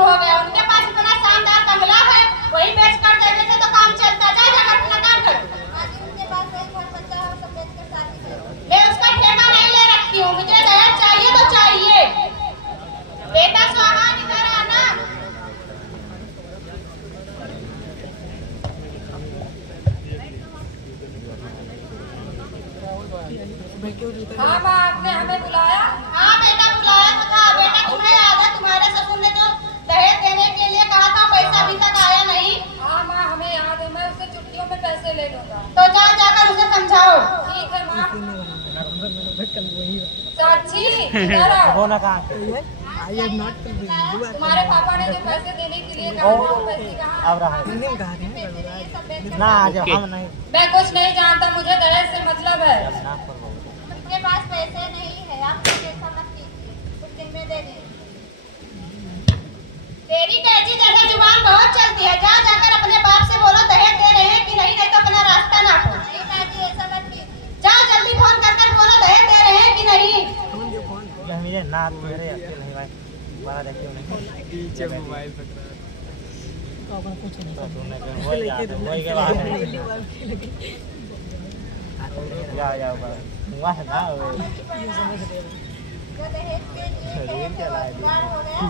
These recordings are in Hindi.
हो गया। उनके पास इतना शानदार बंगला है, वही बेच कर देने से तो काम चलता। जा जाकर अपना काम करो। उनके पास एक घर बच्चा है, सब बेच कर शादी करो। मैं उसका ठेका नहीं ले रखी हूँ, मुझे दहेज चाहिए तो चाहिए। बेटा सोहान इधर आना। हाँ माँ, आपने हमें बुलाया? हाँ बेटा बुलाया तो था। बेटा तुम्हें याद है तुम्हारे ससुर ने जो दहेज देने के लिए कहा था, पैसा अभी तक आया नहीं? हाँ माँ, हमें याद है, मैं उससे छुट्टियों में पैसे ले लूंगा। तो जाकर उसे समझाओ। ठीक है माँ। साक्षी इधर आओ। तुम्हारे पापा ने जो पैसे देने के लिए कहा था, वो पैसे कहाँ? मैं कुछ नहीं जानता, मुझे दहेज से मतलब है। उनके पास पैसे नहीं है, आप कुछ ऐसा मत कीजिए, कुछ दिन में दे देंगे। तेरी कैची जैसा जुबान बहुत चलती है। जा जाकर अपने बाप से बोलो दहेज दे रहे हैं कि नहीं, नहीं तो अपना रास्ता नापो। नहीं काजी, ऐसा मत कीजिए। जाओ जल्दी फोन कर कर बोलो दहेज दे रहे हैं कि नहीं। जो दहेज के लिए जुगाड़ हो गया।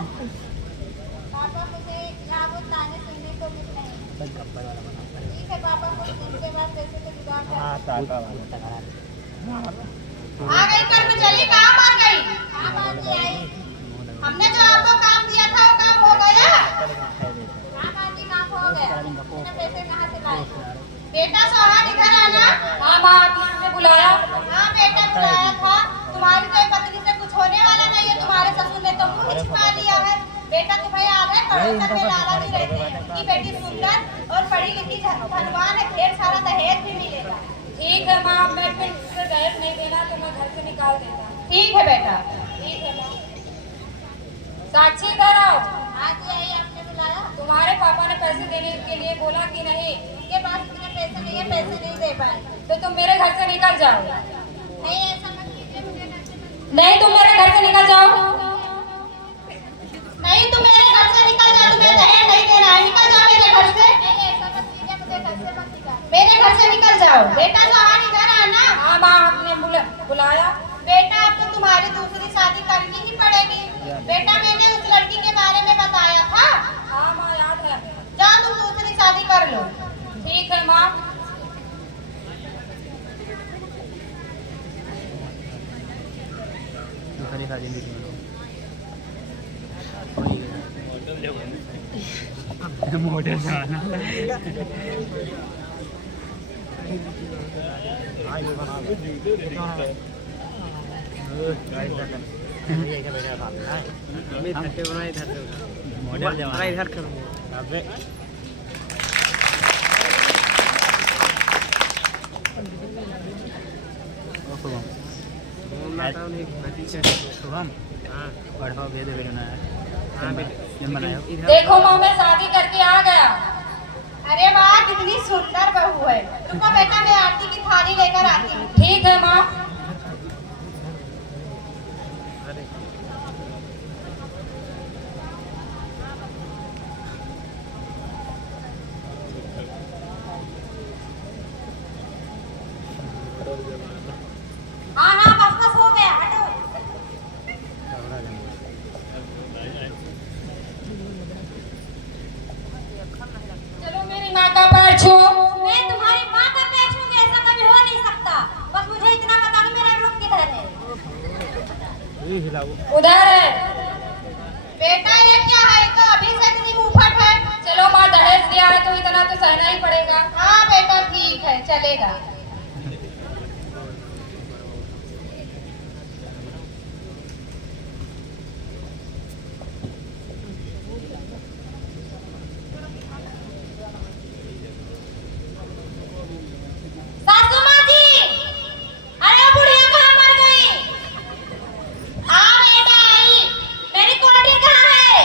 पापा मुझे यहाँ वो ताने सुनने को मिल रहे हैं। ठीक है पापा, कुछ दिन के बाद पैसे का जुगाड़ कर। आ गई कर्मचारी, काम आ गई। हाँ बाजी आई। हमने जो आपको काम दिया था वो काम हो गया। हाँ बाजी, काम हो गया। इतने पैसे कहाँ से लाए? बेटा सोहान इधर आना। हाँ माँ, आपने हमें बुलाया? हाँ बेटा बुलाया था। तुम्हारी कोई पत्नी से कुछ होने वाला नहीं है, तुम्हारे ससुर ने तो मुंह छिपा लिया है। बेटा तुम्हें याद है पड़ोसन में लाला जी रहते हैं, उनकी बेटी सुंदर और पढ़ी लिखी धनवान है, ढेर सारा दहेज भी मिलेगा। ठीक है माँ, मैं फिर से दहेज नहीं देना तो मैं घर से निकाल देता। ठीक है बेटा। ठीक है माँ। साक्षी इधर आओ। हाँ जी आई, आपने बुलाया? तुम्हारे पापा ने पैसे देने के लिए बोला कि नहीं? उनके पास इतने पैसे नहीं है, पैसे नहीं दे पाए। तो तुम मेरे घर से निकल जाओ। नहीं ऐसा मत कीजिए, मुझे घर से मत। नहीं, तुम मेरे घर से निकल जाओ। नहीं तुम मेरे घर से निकल जाओ, तुम्हें दहेज नहीं देना है, निकल जाओ मेरे घर से। नहीं ऐसा मत कीजिए, मुझे घर से मत निकालिए। मेरे घर से निकल जाओ। बेटा सोहान इधर आना। हाँ माँ, आपने बुलाया? बेटा अब तो तुम्हारी दूसरी शादी करनी ही पड़ेगी। बेटा मैंने उस लड़की के बारे में बताया था। हाँ माँ, याद है। जाओ तुम दूसरी शादी कर लो। ठीक है माँ। मॉडल जाना मॉडल इधर करो। शुभम बढ़ाओ भेद देखो माँ, मैं शादी करके आ गया। अरे वाह कितनी सुंदर बहू है। रुको बेटा मैं आरती की थाली लेकर आती हूँ। ठीक है माँ। हाँ हाँ बस बस हो गया, हटो। चलो मेरी माँ का पैर छू। मैं तुम्हारी माँ का पैर छूऊंगी, ऐसा कभी हो नहीं सकता। बस मुझे इतना बता दो मेरा रूम किधर है। उधर है। बेटा ये क्या है, तो अभी से इतनी मुंहफट है। चलो माँ, दहेज दिया है तो इतना तो सहना ही पड़ेगा। हाँ बेटा ठीक है, चलेगा। सासू माँ जी, अरे बुढ़िया कहाँ मर गई? हाँ बेटा आई। मेरी कोल्ड ड्रिंक कहाँ है?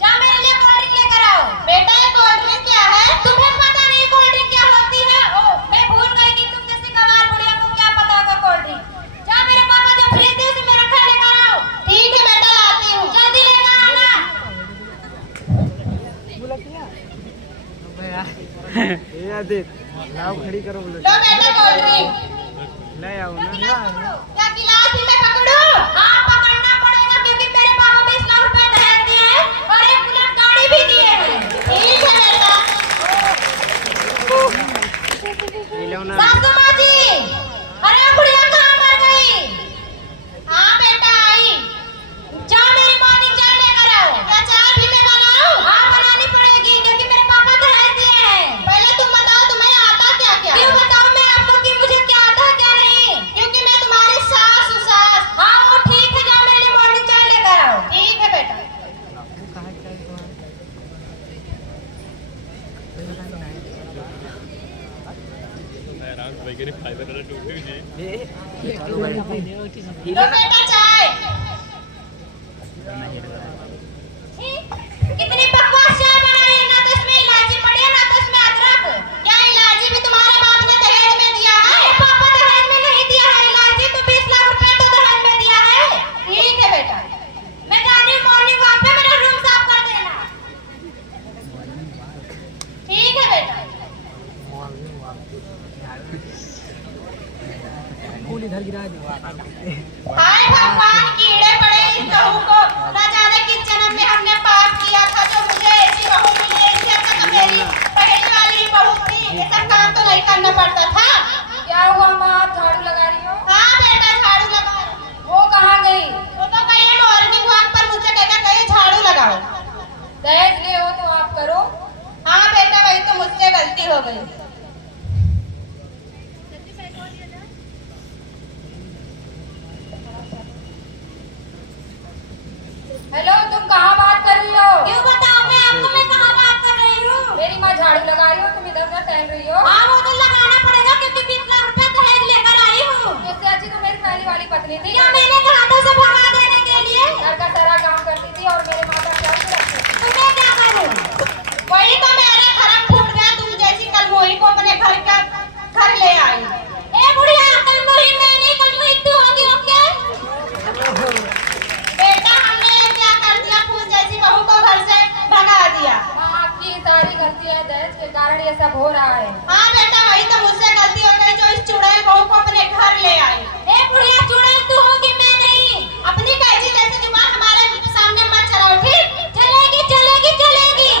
जा मेरे लिए कोल्ड ड्रिंक लेकर आओ। बेटा ये कोल्ड ड्रिंक क्या है? तुम्हें पता नहीं कोल्ड ड्रिंक क्या होती है? ये देख लाओ खड़ी करो बोलो लो बेटा कोल्ड ड्रिंक। ले आओ ना क्या गिलास भी मैं पकड़ूं? हाँ पकड़ना पड़ेगा क्योंकि मेरे पापा 20 लाख रुपए दहेज दिए हैं और एक बुलेट गाड़ी भी दिए हैं। ठीक है बेटा। ये लो ना सासू माँ जी, अरे बुढ़िया कहाँ मर गई? हाँ बेटा आई। जाओ मेरी मॉर्निंग चाय लेकर आओ। क्या चाय भी मैं बनाऊं? हाँ बनानी पड़ेगी क्योंकि मेरे पापा दहेज दिए हैं। पहले तुम बताओ तुम्हें आता क्या क्या? क्यों बताऊं मैं आपको कि मुझे क्या आता क्या नहीं? क्योंकि मैं तुम्हारी सास। हाँ वो ठीक है, जाओ मेरी मॉर्निंग चाय लेकर आओ। ठीक है बेटा। चलो भाई लो बेटा चाय। कितनी बकवास चाय बनाई है, ना तो इसमें इलायची पड़ी है ना तो इसमें अदरक। क्या इलायची भी तुम्हारे बाप ने दहेज में दिया है? पापा दहेज में नहीं दिया है इलायची, तो 20 लाख रुपए तो दहेज में दिया है। ठीक है बेटा, मैं जा रही हूँ मॉर्निंग वॉक पे, मेरा रूम साफ कर देना। ठीक है बेटा। फूल इधर गिरा दो हाय भगवान, कीड़े पड़े इस बहू को। न जाने किस जन्म में हमने पाप किया था जो मुझे ऐसी बहू मिली। इससे अच्छा तो मेरी पहले वाली ही बहू थी, ये सब काम तो नहीं करना पड़ता था। क्या हुआ माँ, आप झाड़ू लगा रही हो? हाँ बेटा झाड़ू लगा रही हूँ। वो कहाँ गई? वो तो गई है मॉर्निंग वॉक पर, मुझसे कहकर गई झाड़ू लगाओ। दहेज ले हो तो आप करो। हाँ बेटा वही तो मुझसे गलती हो गई। हेलो, तुम कहाँ बात कर रही हो? क्यों बताओ मैं आपको, मैं कहाँ बात कर रही हूँ? मेरी माँ झाड़ू लगा रही हो, तुम इधर उधर टहल रही हो। हाँ वो तो लगाना पड़ेगा क्योंकि 20 लाख रुपए दहेज लेकर आई हूँ। इससे अच्छी तो मेरी पहली वाली पत्नी थी। क्या मैंने कहा था उसे भगा देने के लिए? घर का सारा काम करती थी और मेरे माँ का ख्याल भी रखती थी। तो मैं क्या करूं? वही तो मेरा खराब फूट गया, तुम जैसी कलमोही को अपने घर ले आई। ए बुढ़िया, कलमोही मैं नहीं, कलमोही तू होगी। ओके बेटा, हमने ये क्या कर दिया? फूल जैसी बहू को घर से भगा दिया। माँ, आपकी सारी गलती है, दहेज के कारण ये सब हो रहा है। हाँ बेटा वही तो मुझसे गलती हो गई जो इस चुड़ैल बहू को अपने घर ले आई। ए बुढ़िया, चुड़ैल तू होगी मैं नहीं। अपनी कैची जैसी जुबान हमारे सामने मत चलाओ, ठीक? चलेगी चलेगी चलेगी।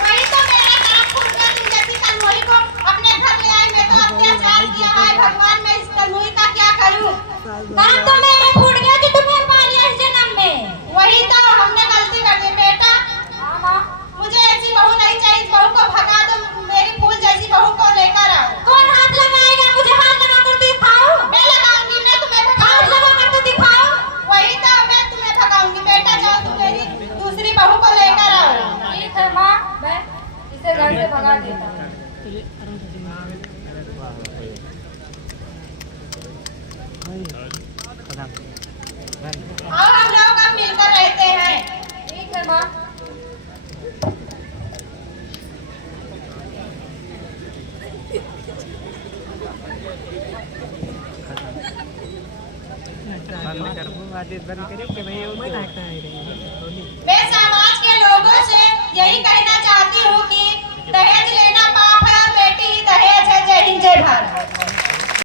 वही तो मेरा काम फूट गया, तुम जैसी कलमोही को अपने घर ले आई। मैं तो अत्याचार किया है भगवान, मैं इस कलमोही का क्या करूं? काम तो मेरा फूट गया कि तुम्हें पालिया इस जन्म में। वही तो हमने गलती कर दी बेटा। हाँ माँ, मुझे ऐसी बहू नहीं चाहिए, इस बहू को भगा दो, मेरी फूल जैसी बहू को लेकर आओ। कौन हाथ लगाएगा? मुझे हाथ लगा कर दिखाओ। मैं लगाऊंगी, मैं तुम्हें हाथ लगा कर तो दिखाओ। वही तो मैं तुम्हें भगाऊंगी। बेटा जाओ, तुम मेरी दूसरी बहू को लेकर आओ। ठीक है माँ, मैं इसे घर से भगा देता हूँ। आओ हम लोग अब मिलकर रहते हैं। ठीक है माँ। बंद करिए कि भाई वो मैं समाज के लोगों से यही कहना चाहती हूँ कि दहेज लेना पाप है और बेटी ही दहेज है। जय हिंद जय भारत।